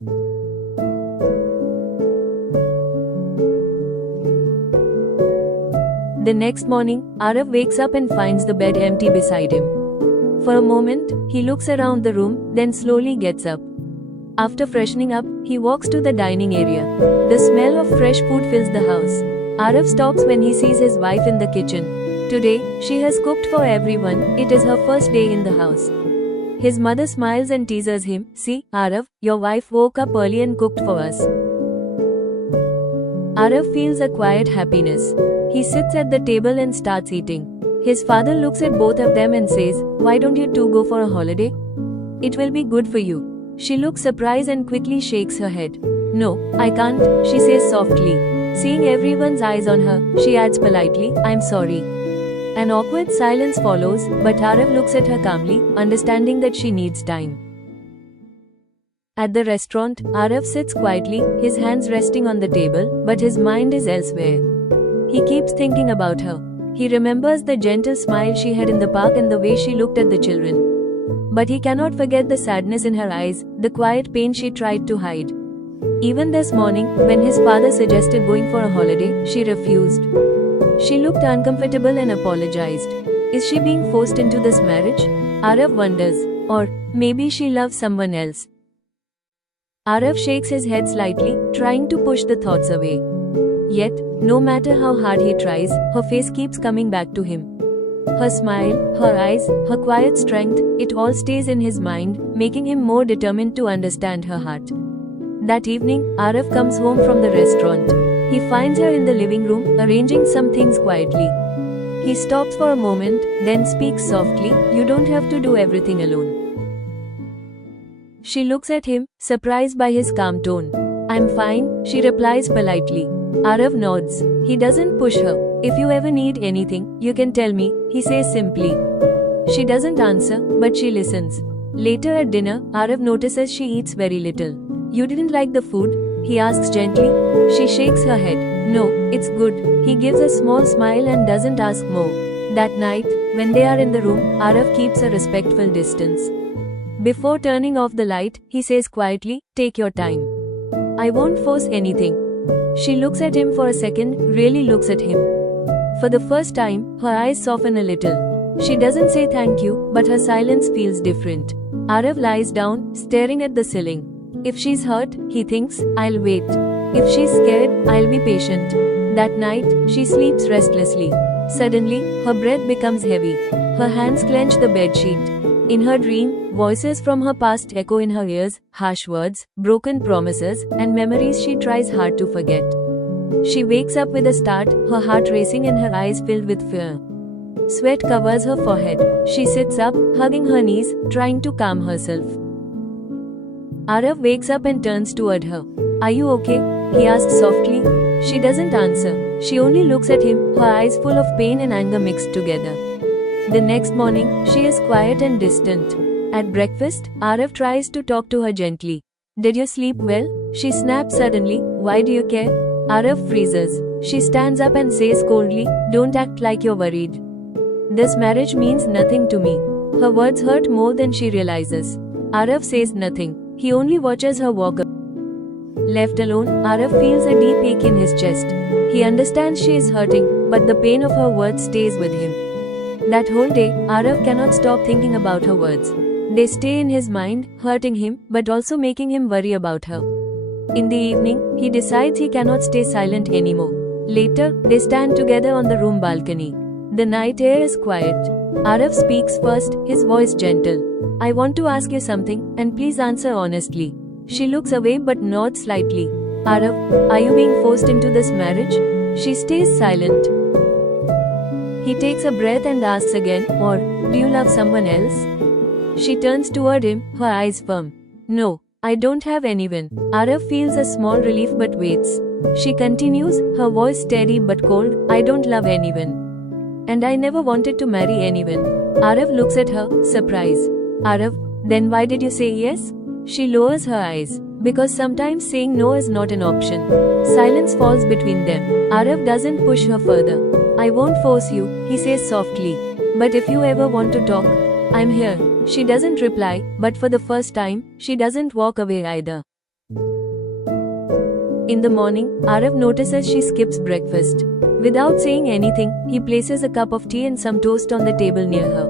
The next morning, Arav wakes up and finds the bed empty beside him. For a moment, he looks around the room, then slowly gets up. After freshening up, he walks to the dining area. The smell of fresh food fills the house. Arav stops when he sees his wife in the kitchen. Today, she has cooked for everyone. It is her first day in the house. His mother smiles and teases him. See, Arav, your wife woke up early and cooked for us. Arav feels a quiet happiness. He sits at the table and starts eating. His father looks at both of them and says, "Why don't you two go for a holiday? It will be good for you." She looks surprised and quickly shakes her head. "No, I can't," she says softly. Seeing everyone's eyes on her, she adds politely, "I'm sorry." An awkward silence follows, but Arav looks at her calmly, understanding that she needs time. At the restaurant, Arav sits quietly, his hands resting on the table, but his mind is elsewhere. He keeps thinking about her. He remembers the gentle smile she had in the park and the way she looked at the children. But he cannot forget the sadness in her eyes, the quiet pain she tried to hide. Even this morning, when his father suggested going for a holiday, she refused. She looked uncomfortable and apologized. Is she being forced into this marriage? Arav wonders. Or maybe she loves someone else. Arav shakes his head slightly, trying to push the thoughts away. Yet, no matter how hard he tries, her face keeps coming back to him. Her smile, her eyes, her quiet strength, it all stays in his mind, making him more determined to understand her heart. That evening, Arav comes home from the restaurant. He finds her in the living room, arranging some things quietly. He stops for a moment, then speaks softly, "You don't have to do everything alone." She looks at him, surprised by his calm tone. "I'm fine," she replies politely. Arav nods. He doesn't push her. "If you ever need anything, you can tell me," he says simply. She doesn't answer, but she listens. Later at dinner, Arav notices she eats very little. "You didn't like the food?" he asks gently. She shakes her head. "No, it's good." He gives a small smile and doesn't ask more. That night, when they are in the room, Arav keeps a respectful distance. Before turning off the light, he says quietly, "Take your time. I won't force anything." She looks at him for a second, really looks at him. For the first time, her eyes soften a little. She doesn't say thank you, but her silence feels different. Arav lies down, staring at the ceiling. If she's hurt, he thinks, "I'll wait. If she's scared, I'll be patient." That night, she sleeps restlessly. Suddenly, her breath becomes heavy. Her hands clench the bedsheet. In her dream, voices from her past echo in her ears, harsh words, broken promises, and memories she tries hard to forget. She wakes up with a start, her heart racing and her eyes filled with fear. Sweat covers her forehead. She sits up, hugging her knees, trying to calm herself. Arav wakes up and turns toward her. "Are you okay?" he asks softly. She doesn't answer. She only looks at him, her eyes full of pain and anger mixed together. The next morning, she is quiet and distant. At breakfast, Arav tries to talk to her gently. "Did you sleep well?" she snaps suddenly. "Why do you care?" Arav freezes. She stands up and says coldly, "Don't act like you're worried. This marriage means nothing to me." Her words hurt more than she realizes. Arav says nothing. He only watches her walk up. Left alone, Arav feels a deep ache in his chest. He understands she is hurting, but the pain of her words stays with him. That whole day, Arav cannot stop thinking about her words. They stay in his mind, hurting him, but also making him worry about her. In the evening, he decides he cannot stay silent anymore. Later, they stand together on the room balcony. The night air is quiet. Arav speaks first, his voice gentle. "I want to ask you something, and please answer honestly." She looks away but nods slightly. "Arav, are you being forced into this marriage?" She stays silent. He takes a breath and asks again, "Or do you love someone else?" She turns toward him, her eyes firm. "No, I don't have anyone." Arav feels a small relief but waits. She continues, her voice steady but cold, "I don't love anyone. And I never wanted to marry anyone." Arav looks at her, surprised. "Arav, then why did you say yes?" She lowers her eyes. "Because sometimes saying no is not an option." Silence falls between them. Arav doesn't push her further. "I won't force you," he says softly. "But if you ever want to talk, I'm here." She doesn't reply, but for the first time, she doesn't walk away either. In the morning, Arav notices she skips breakfast. Without saying anything, he places a cup of tea and some toast on the table near her.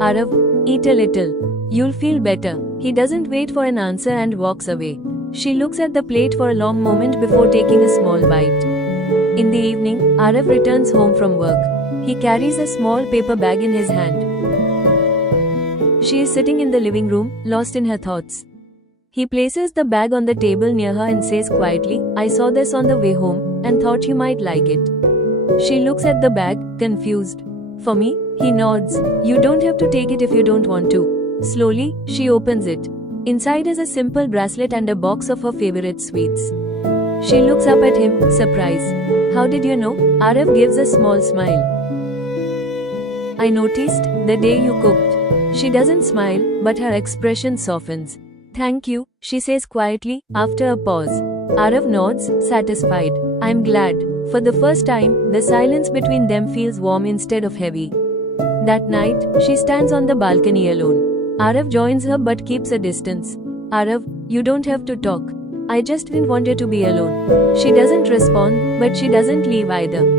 Arav, eat a little. You'll feel better. He doesn't wait for an answer and walks away. She looks at the plate for a long moment before taking a small bite. In the evening, Arav returns home from work. He carries a small paper bag in his hand. She is sitting in the living room, lost in her thoughts. He places the bag on the table near her and says quietly, I saw this on the way home and thought you might like it. She looks at the bag, confused. For me? He nods. You don't have to take it if you don't want to. Slowly, she opens it. Inside is a simple bracelet and a box of her favorite sweets. She looks up at him, surprised. How did you know? Arav gives a small smile. I noticed the day you cooked. She doesn't smile, but her expression softens. Thank you, she says quietly, after a pause. Arav nods, satisfied. I'm glad. For the first time, the silence between them feels warm instead of heavy. That night, she stands on the balcony alone. Arav joins her but keeps a distance. Arav, you don't have to talk. I just didn't want you to be alone. She doesn't respond, but she doesn't leave either.